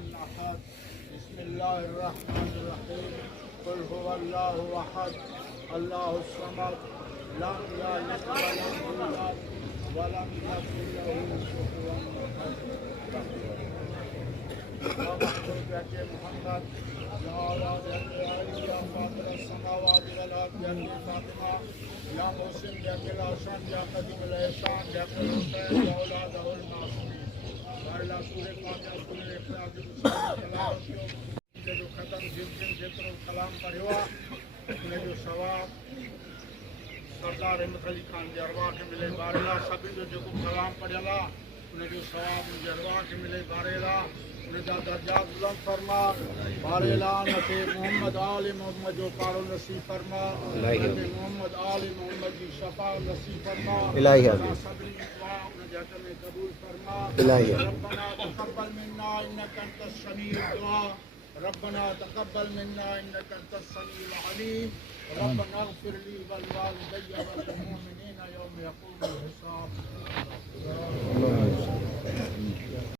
الرحمن الأحد بسم الله الرحمن الرحيم قل هو الله أحد الله الصمد لم يلد ولم يولد ولم يكن له كفوا أحد. يا محبوبة محمد يا والد علي يا فاطر السماوات والأرض يا فاطمة يا محسن يا الأحسان يا قديم الإحسان يا قديم يا أولاده المعصومين اللہ سورہ فاتحہ سورہ اخلاص جو ختم جن جتر الکلام پر ہوا انہیں جو ثواب سردار احمد علی خان کے ارواح کے ملے بارلا سبھی جو کلام پڑھلا انہیں جو ثواب ان کے ارواح کے ملے بارلا انہیں جو درجات بلند فرما بارلا نبی محمد آل محمد جو پارو نصیب فرما نبی محمد آل محمد کی شفاء نصیب فرما صبری دعا انہیں جہت میں قبول فرما ربنا تقبل منا انك انت السميع الدعاء ربنا تقبل منا انك انت السميع العليم ربنا اغفر لي ولوالدي وللمؤمنين يوم يقوم الحساب